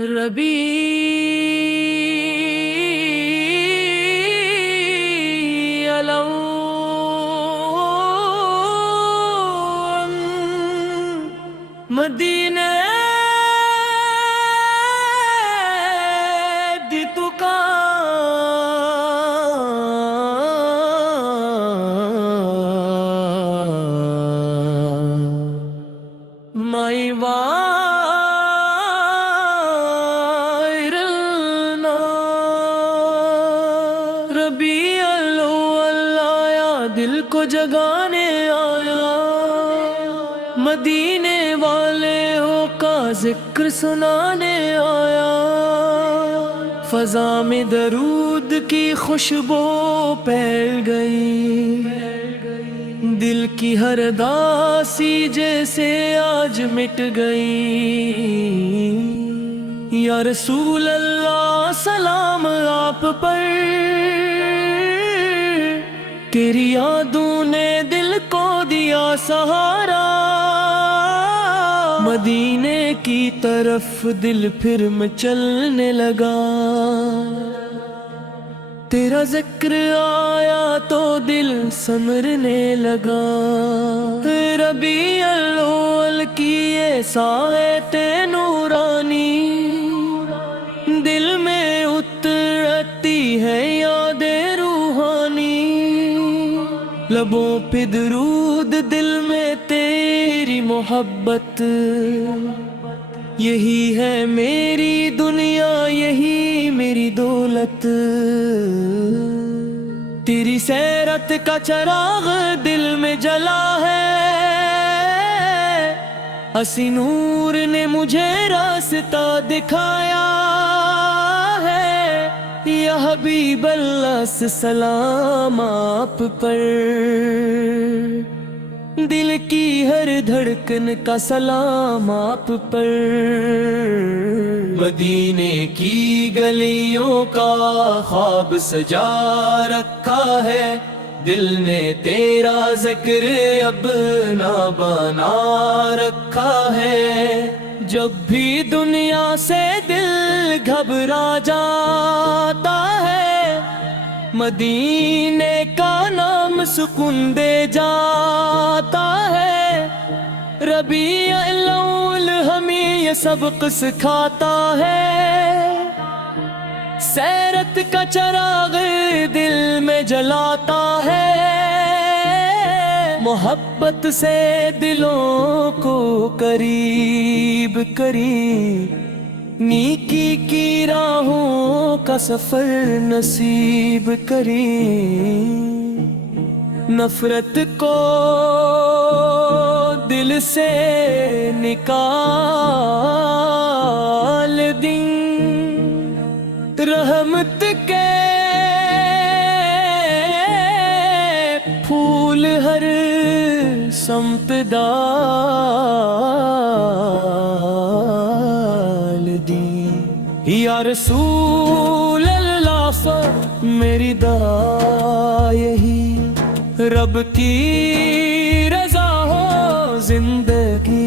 ربيع الأول مدينة دی مائی وائرلنا ربیع الاول آیا دل کو جگانے آیا مدینے والے ہو کا ذکر سنانے آیا فضا میں درود کی خوشبو پھیل گئی دل کی ہر داسی جیسے آج مٹ گئی یا رسول اللہ سلام آپ پر تیری یادوں نے دل کو دیا سہارا مدینے کی طرف دل پھر میں چلنے لگا تیرا ذکر آیا تو دل سمرنے لگا ربیع الاول کی یہ ساعت نورانی دل میں اترتی ہے یاد روحانی لبوں پہ درود دل میں تیری محبت یہی ہے میری دنیا یہی میری دولت تیری سیرت کا چراغ دل میں جلا ہے اسی نور نے مجھے راستہ دکھایا ہے یا حبیب اللہ سے سلام آپ پر دل کی ہر دھڑکن کا سلام آپ پر مدینے کی گلیوں کا خواب سجا رکھا ہے دل نے تیرا ذکر اپنا بنا رکھا ہے جب بھی دنیا سے دل گھبرا جاتا ہے مدینے کا نام سکون دے جاتا ہے ربیع الاول ہمیں یہ سبق سکھاتا ہے سیرت کا چراغ دل میں جلاتا ہے محبت سے دلوں کو قریب قریب نیکی کی راہوں کا سفر نصیب کریں نفرت کو دل سے نکال دیں رحمت کے پھول ہر سمت ڈال دیں یا رسول اللہ میری دعا یہی رب کی رضا ہو زندگی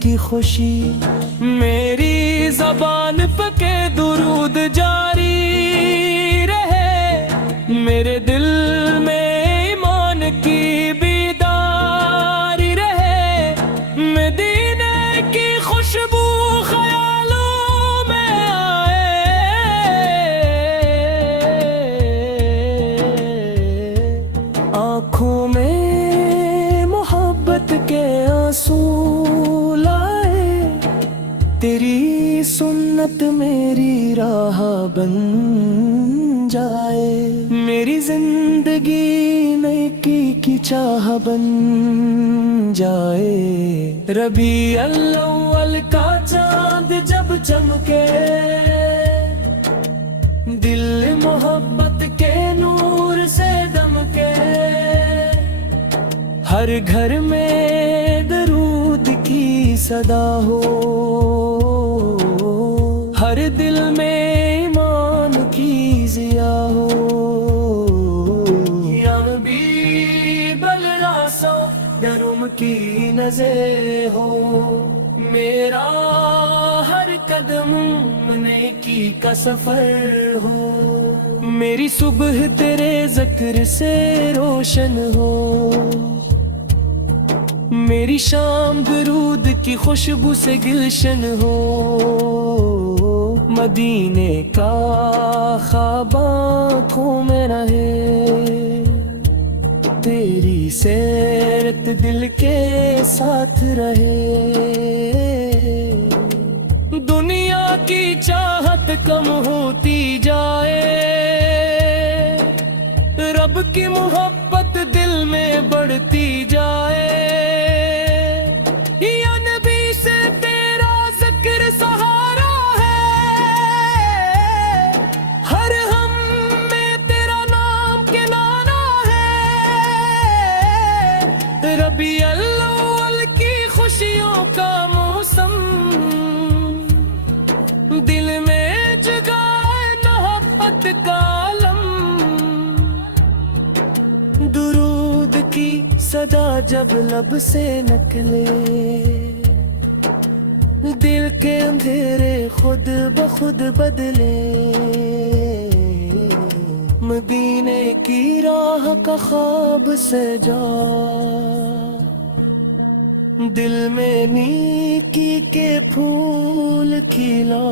کی خوشی میری زبان پہ درود جاری رہے میرے دل میں ایمان کی بیداری رہے مدینے کی خوشبو خیالوں میں آئے آنکھوں میں محبت کے آنسو لائے تیری سنت میری راہ بن جائے میری زندگی نیکی کی چاہ بن جائے ربیع الاول کا چاند جب چمکے دل محبت کے نور سے دمکے ہر گھر میں درود کی صدا ہو ہر دل میں ایمان کی ضیا ہو یا حبیب الراسو درم کی نظر ہو میرا ہر قدم نیکی کا سفر ہو، میری صبح تیرے ذکر سے روشن ہو، میری شام درود کی خوشبو سے گلشن ہو، مدینے کا خواب آنکھوں میں رہے، تیری سیرت دل کے ساتھ رہے، دنیا کی چاہت کم ہوتی جائے، رب کی محبت دل میں بڑھتی جائے، یا نبی سے تیرا ذکر سہارا ہے، ہر ہم میں تیرا نام کنانا ہے، ربیع الاول کی خوشیوں کا موسم، دل میں جگائے محبت کا علم، درود کی صدا جب لب سے نکلے، دل کے اندھیرے خود بخود بدلے، مدینے کی راہ کا خواب سجا، دل میں نیکی کے پھول کھلا،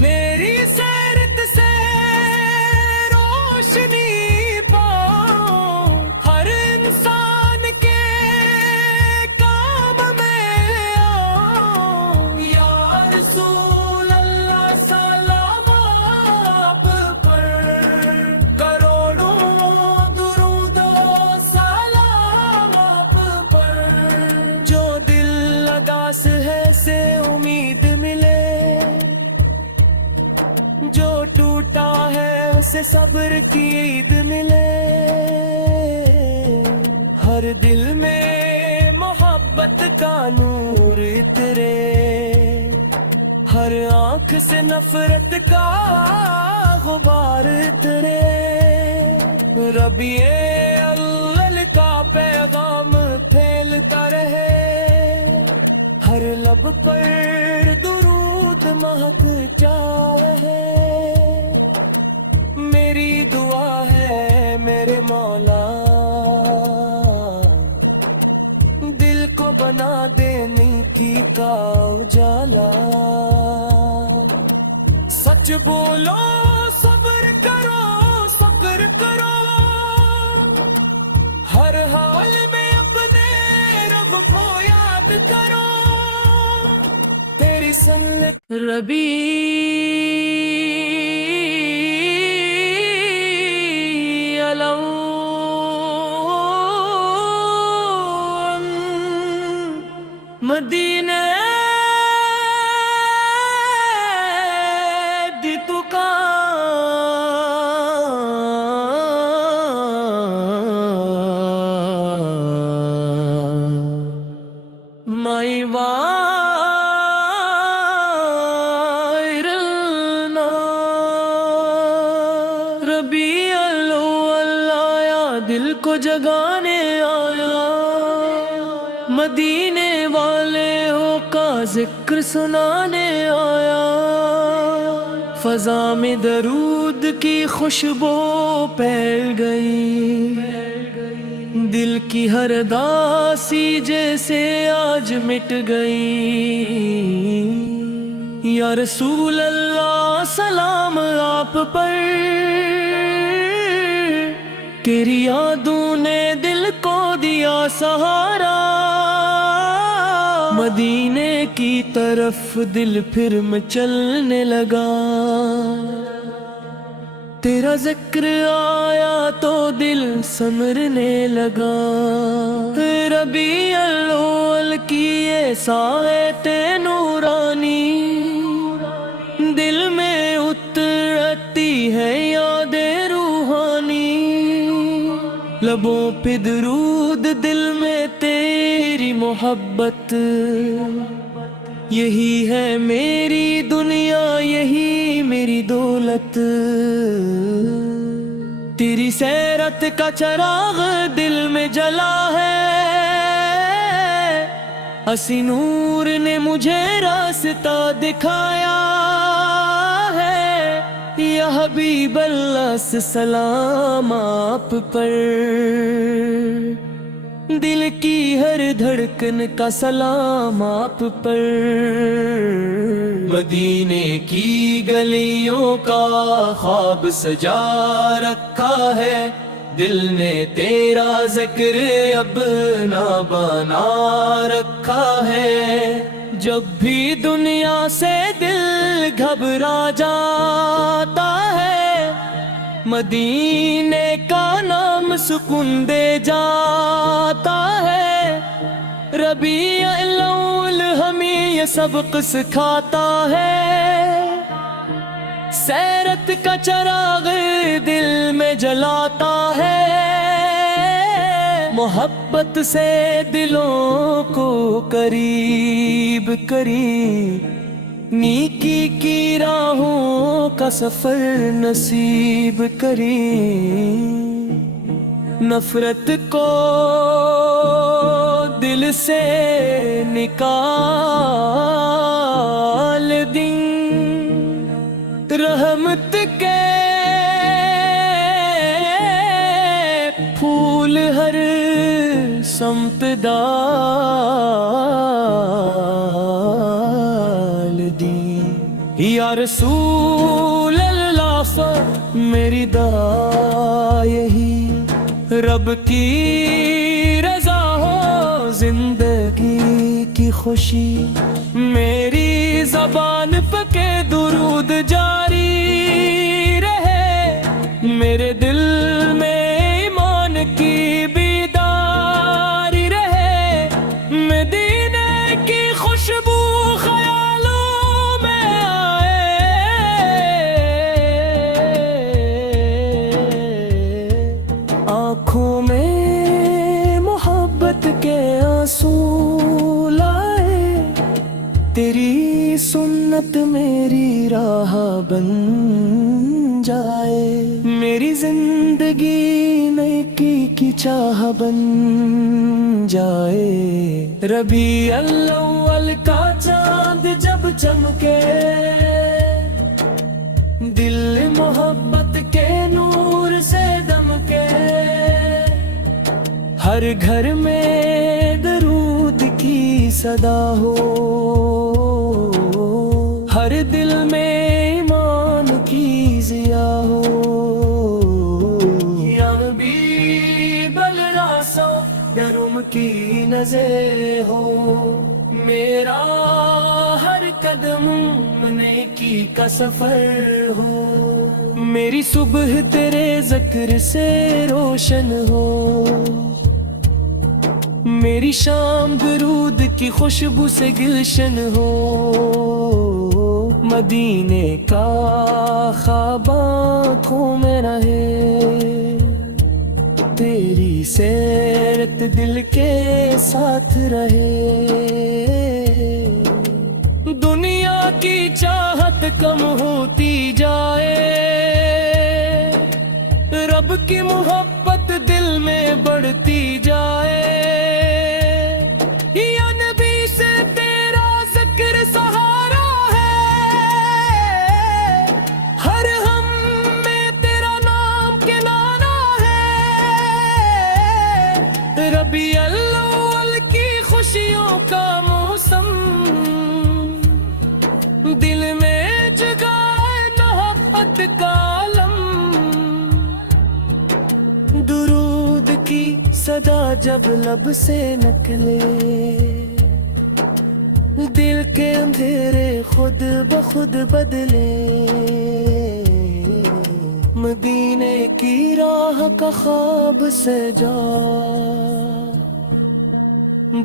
میری سیرت سے روشنی پاؤں، ہر انسان کے کام میں آؤں، یا رسول اللہ سلام آپ پر، کروڑوں درود و سلام آپ پر، جو دل اداس ہے سے امید ملے، جو ٹوٹا ہے اسے صبر کی عید ملے، ہر دل میں محبت کا نور اترے، ہر آنکھ سے نفرت کا غبار اترے، ربیع الاول کا پیغام پھیلتا رہے، ہر لب پر درود مہکتا رہے، میری دعا ہے میرے مولا، دل کو بنا دے نیکی کا اجالا، سچ بولو صبر کرو، ہر حال میں اپنے رب کو یاد کرو، تیری سنت ربیع الاول مدینے دی تکا مائی وائرنا، ربیع الاول آیا دل کو جگانے آیا، مدینے والے ہو کا ذکر سنانے آیا، فضا میں درود کی خوشبو پھیل گئی، دل کی ہر داسی جیسے آج مٹ گئی، یا رسول اللہ سلام آپ پر، تیری یادوں نے دل کو دیا سہارا، مدینے کی طرف دل پھر میں چلنے لگا، تیرا ذکر آیا تو دل سنورنے لگا، ربیع الاول کی یہ ساعت نورانی، دل میں اترتی ہے یاد روحانی، لبوں پہ درود دل میں تیری محبت، یہی ہے میری دنیا یہی میری دولت، تیری سیرت کا چراغ دل میں جلا ہے، اسی نور نے مجھے راستہ دکھایا ہے، یا حبیب اللہ سے سلام آپ پر، دل کی ہر دھڑکن کا سلام آپ پر۔ مدینے کی گلیوں کا خواب سجا رکھا ہے، دل نے تیرا ذکر اپنا بنا رکھا ہے۔ جب بھی دنیا سے دل گھبرا جاتا ہے، مدینے کا نام سکون دے جاتا ہے۔ ربیع الاول ہمیں یہ سبق سکھاتا ہے، سیرت کا چراغ دل میں جلاتا ہے، محبت سے دلوں کو قریب قریب، نیکی کی راہوں کا سفر نصیب کریں۔ نفرت کو دل سے نکال دیں، رحمت کے پھول ہر سمت ڈال دیں۔ یا رسول اللہ میری دعا یہی، رب کی رضا ہو زندگی کی خوشی، میری زبان پہ کہ درود جاری رہے، میرے دل میں ایمان کی بیداری رہے، مدینے کی خوشبو خیالوں میں آئے، آنکھوں میں محبت کے آنسو لائے، تیری سنت میری راہ بن جائے، میری زندگی نیکی کی چاہ بن جائے۔ ربیع الاول کا چاند جب چمکے، دل محبت کے نور سے دمکے، ہر گھر میں درود کی صدا ہو، ہر دل میں ایمان کی ضیا ہو۔ یا حبیب الراسو گرم کی نظر ہو، میرا ہر قدم نیکی کا سفر ہو، میری صبح تیرے ذکر سے روشن ہو، میری شام درود کی خوشبو سے گلشن ہو، مدینے کا خواب آنکھوں میں رہے، تیری سیرت دل کے ساتھ رہے، دنیا کی چاہت کم ہوتی جائے، رب کی محبت دل میں بڑھتی جائے، یا نبی سے تیرا ذکر سہارا ہے، ہر ہم میں تیرا نام کنانا ہے، ربیع الاول کی خوشیوں کا موسم، دل میں جگائے محبت کا علم، درود کی صدا جب لب سے نکلے، دل کے اندھیرے خود بخود بدلے، مدینے کی راہ کا خواب سجا،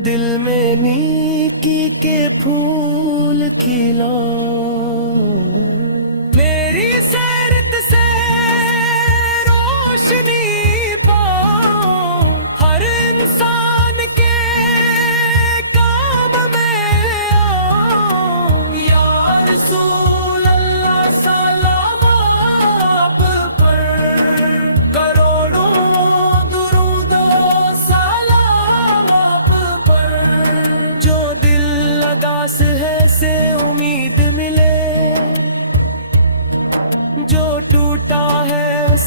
دل میں نیکی کے پھول کھلا، میری سیرت سے روشنی پاؤں، ہر انسان کے کام میں آؤں، یا رسول اللہ سلام آپ پر، کروڑوں درود و سلام آپ پر، جو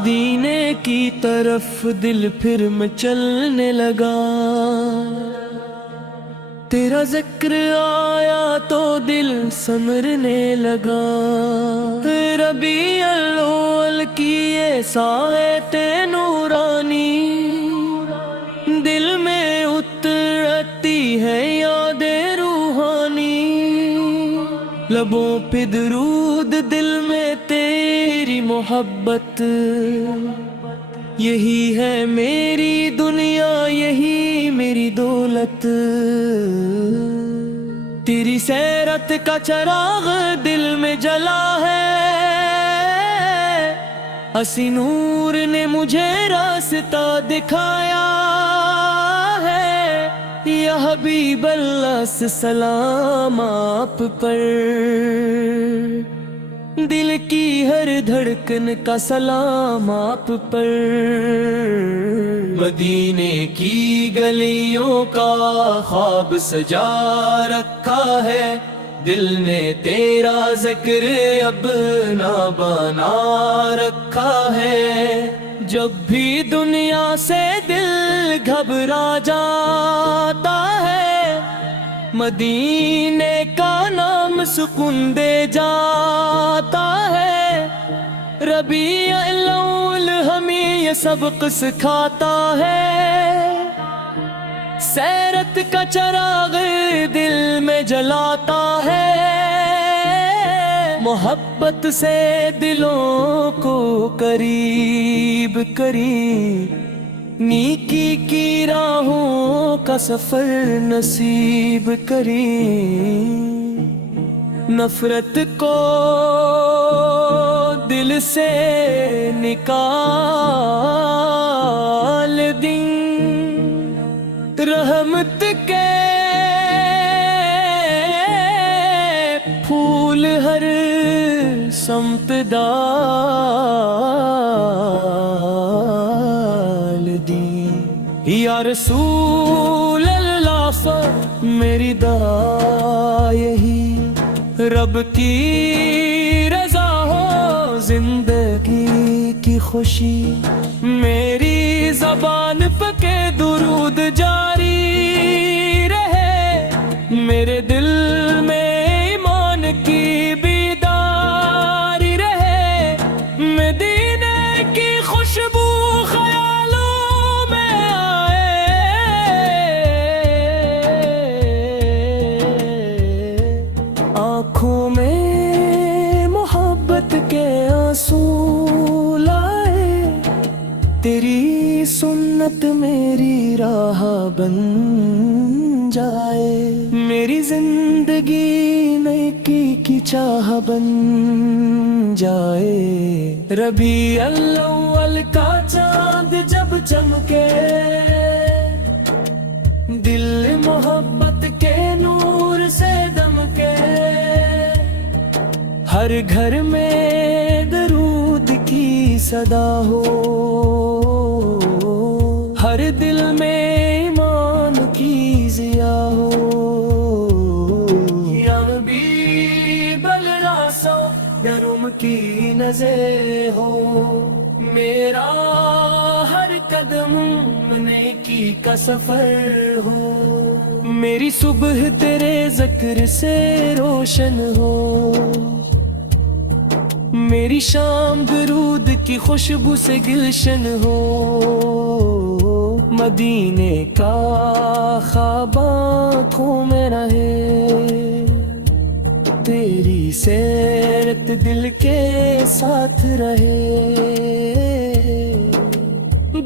مدینے کی طرف دل پھر میں چلنے لگا، تیرا ذکر آیا تو دل سنورنے لگا۔ ربیع الاول کی یہ ساعت نورانی، دل میں اترتی ہے یاد روحانی، لبوں پہ درود دل میں تیری محبت، یہی ہے میری دنیا یہی میری دولت۔ تیری سیرت کا چراغ دل میں جلا ہے، اسی نور نے مجھے راستہ دکھایا ہے۔ یا حبیب اللہ سے سلام آپ پر، دل کی ہر دھڑکن کا سلام آپ پر۔ مدینے کی گلیوں کا خواب سجا رکھا ہے، دل نے تیرا ذکر اپنا بنا رکھا ہے۔ جب بھی دنیا سے دل گھبرا جاتا ہے، مدینے کا نام سکون دے جاتا ہے۔ ربیع الاول ہمیں یہ سبق سکھاتا ہے، سیرت کا چراغ دل میں جلاتا ہے۔ محبت سے دلوں کو قریب قریب، نیکی کی راہوں کا سفر نصیب کریں۔ نفرت کو دل سے نکال دیں، رحمت کے پھول ہر سمت ڈال دیں۔ یا رسول اللہ میری دعا یہی، رب کی رضا ہو زندگی کی خوشی، میری زبان پہ کہ درود جاری رہے، میرے دل میں ایمان کی بیداری رہے، مدینے کی خوشبو خیالوں میں آئے، آنکھوں میں محبت کے آنسو لائے، تیری سنت میری راہ بن جائے، میری زندگی نیکی کی چاہ بن جائے۔ ربیع الاول کا چاند جب چمکے، دل محبت کے نور سے دمکے، ہر گھر میں درود کی صدا ہو، ہر دل میں ایمان کی ضیا ہو۔ یا حبیب الراسو گرم کی نظر ہو، میرا ہر قدم نیکی کا سفر ہو، میری صبح تیرے ذکر سے روشن ہو، میری شام درود کی خوشبو سے گلشن ہو، مدینے کا خواب آنکھوں میں رہے، تیری سیرت دل کے ساتھ رہے،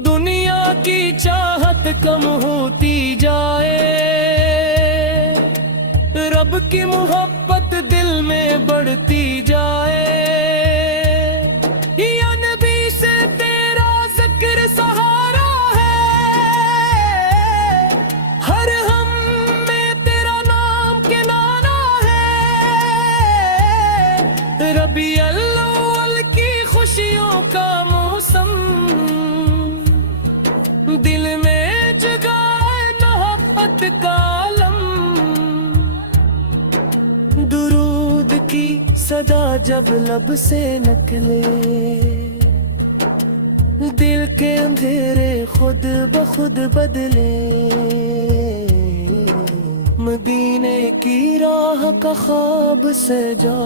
دنیا کی چاہت کم ہوتی جائے، رب کی محبت دل میں بڑھتی جائے، یا نبی سے تیرا ذکر سہارا ہے، ہر ہم میں تیرا نام کنانا ہے، ربیع الاول کی خوشیوں کا موسم، دل میں جگائے محبت کا علم، درود کی صدا جب لب سے نکلے، دل کے اندھیرے خود بخود بدلے، مدینے کی راہ کا خواب سجا،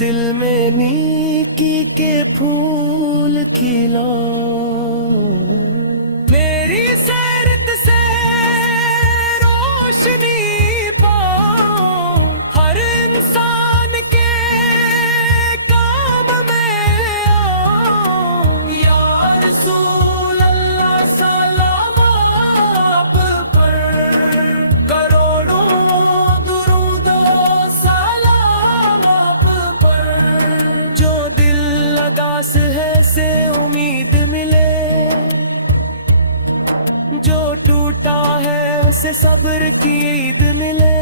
دل میں نیکی کے پھول کھلا، میری سیرت سے روشنی پاؤ، ہر انسان کے کام میں آؤ، یا رسول اللہ سلام آپ پر، کروڑوں درود و سلام آپ پر، جو دل اداس ہے سے امید ملے، جو ٹوٹا ہے اسے صبر کی عید ملے،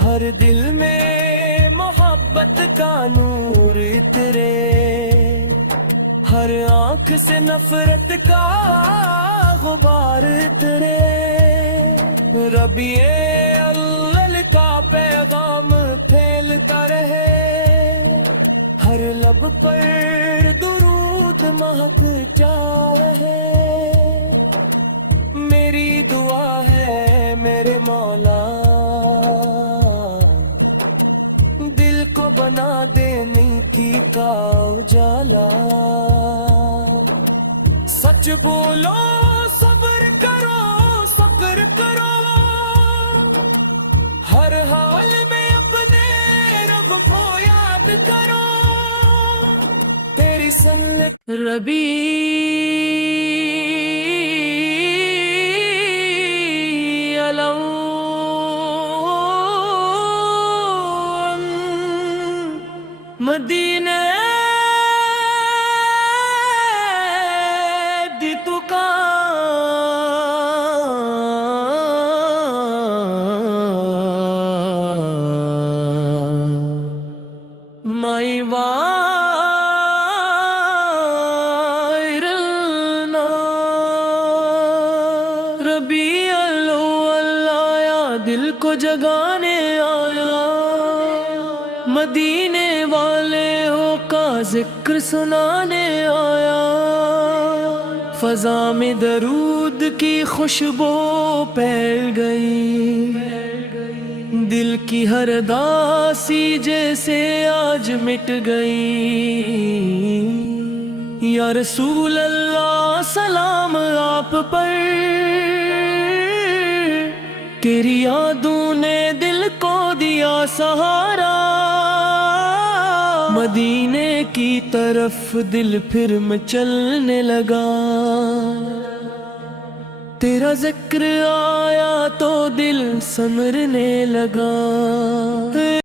ہر دل میں محبت کا نور اترے، ہر آنکھ سے نفرت کا غبار اترے، ربیع الاول کا پیغام پھیلتا رہے، ہر لب پر درود مہکتا رہے، میری دعا ہے میرے مولا، دل کو بنا دے نیکی کا اجالا، سچ بولو صبر کرو فکر کرو، ہر حال میں اپنے رب کو یاد کرو، تیری سنت ربیع الاول، مدینے دی تکا مائی وائرنا، ربیع الاول آیا دل کو جگانے آیا، مدینے والے ہو کا ذکر سنانے آیا، فضا میں درود کی خوشبو پھیل گئی، دل کی ہر داسی جیسے آج مٹ گئی، یا رسول اللہ سلام آپ پر، تیری یادوں نے دل کو دیا سہارا، مدینے کی طرف دل پھر میں چلنے لگا، تیرا ذکر آیا تو دل سنورنے لگا،